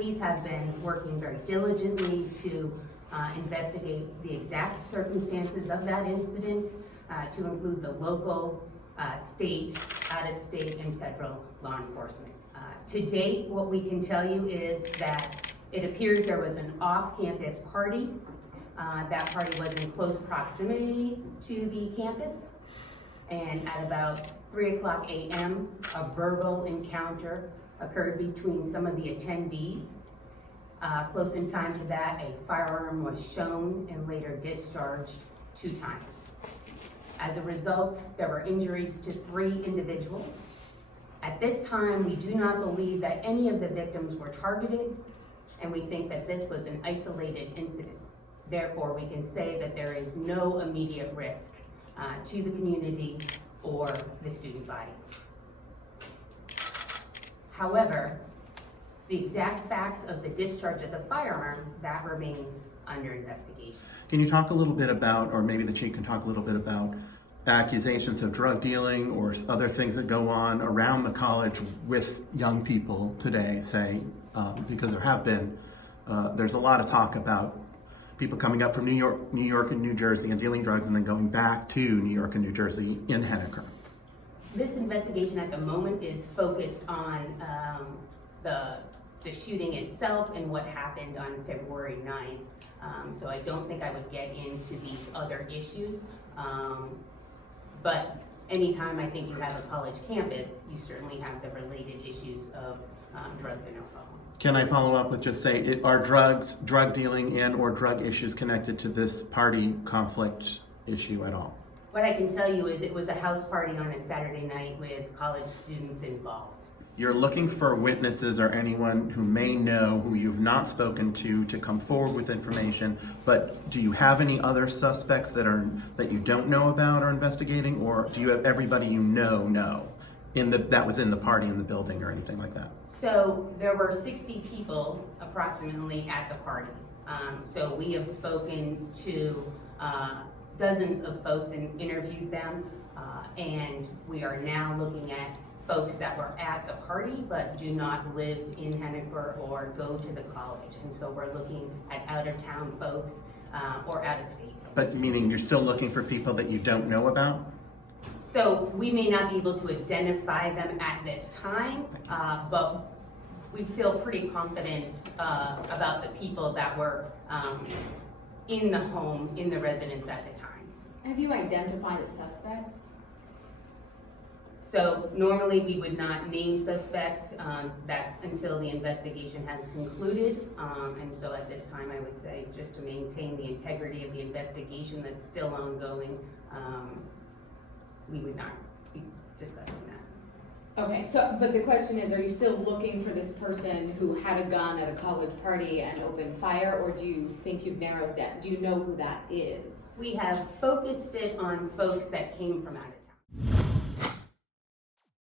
police have been working very diligently to investigate the exact circumstances of that incident, to include the local, state, out-of-state, and federal law enforcement. To date, what we can tell you is that it appears there was an off-campus party. That party was in close proximity to the campus, and at about 3:00 a.m., a verbal encounter occurred between some of the attendees. Close in time to that, a firearm was shown and later discharged 2 times. As a result, there were injuries to 3 individuals. At this time, we do not believe that any of the victims were targeted, and we think that this was an isolated incident. Therefore, we can say that there is no immediate risk to the community or the student body. However, the exact facts of the discharge of the firearm, that remains under investigation. Can you talk a little bit about, or maybe the chief can talk a little bit about, accusations of drug dealing or other things that go on around the college with young people today, say, because there have been, there's a lot of talk about people coming up from New York and New Jersey and dealing drugs and then going back to New York and New Jersey in Henniker. This investigation at the moment is focused on the shooting itself and what happened on February 9th. So I don't think I would get into these other issues. But anytime I think you have a college campus, you certainly have the related issues of drugs and alcohol. Can I follow up with just say, are drug dealing and or drug issues connected to this party conflict issue at all? What I can tell you is it was a house party on a Saturday night with college students involved. You're looking for witnesses or anyone who may know who you've not spoken to come forward with information, but do you have any other suspects that you don't know about or investigating, or do you have everybody you know that was in the party in the building or anything like that? So there were 60 people approximately at the party. So we have spoken to dozens of folks and interviewed them, and we are now looking at folks that were at the party but do not live in Henniker or go to the college. And so we're looking at out-of-town folks or out-of-state folks. But meaning you're still looking for people that you don't know about? So we may not be able to identify them at this time, but we feel pretty confident about the people that were in the home, in the residence at the time. Have you identified a suspect? So normally we would not name suspects, that's until the investigation has concluded. And so at this time I would say, just to maintain the integrity of the investigation that's still ongoing, we would not be discussing that. Okay, so, but the question is, are you still looking for this person who had a gun at a college party and opened fire, or do you think you've narrowed down? Do you know who that is? We have focused it on folks that came from out of town.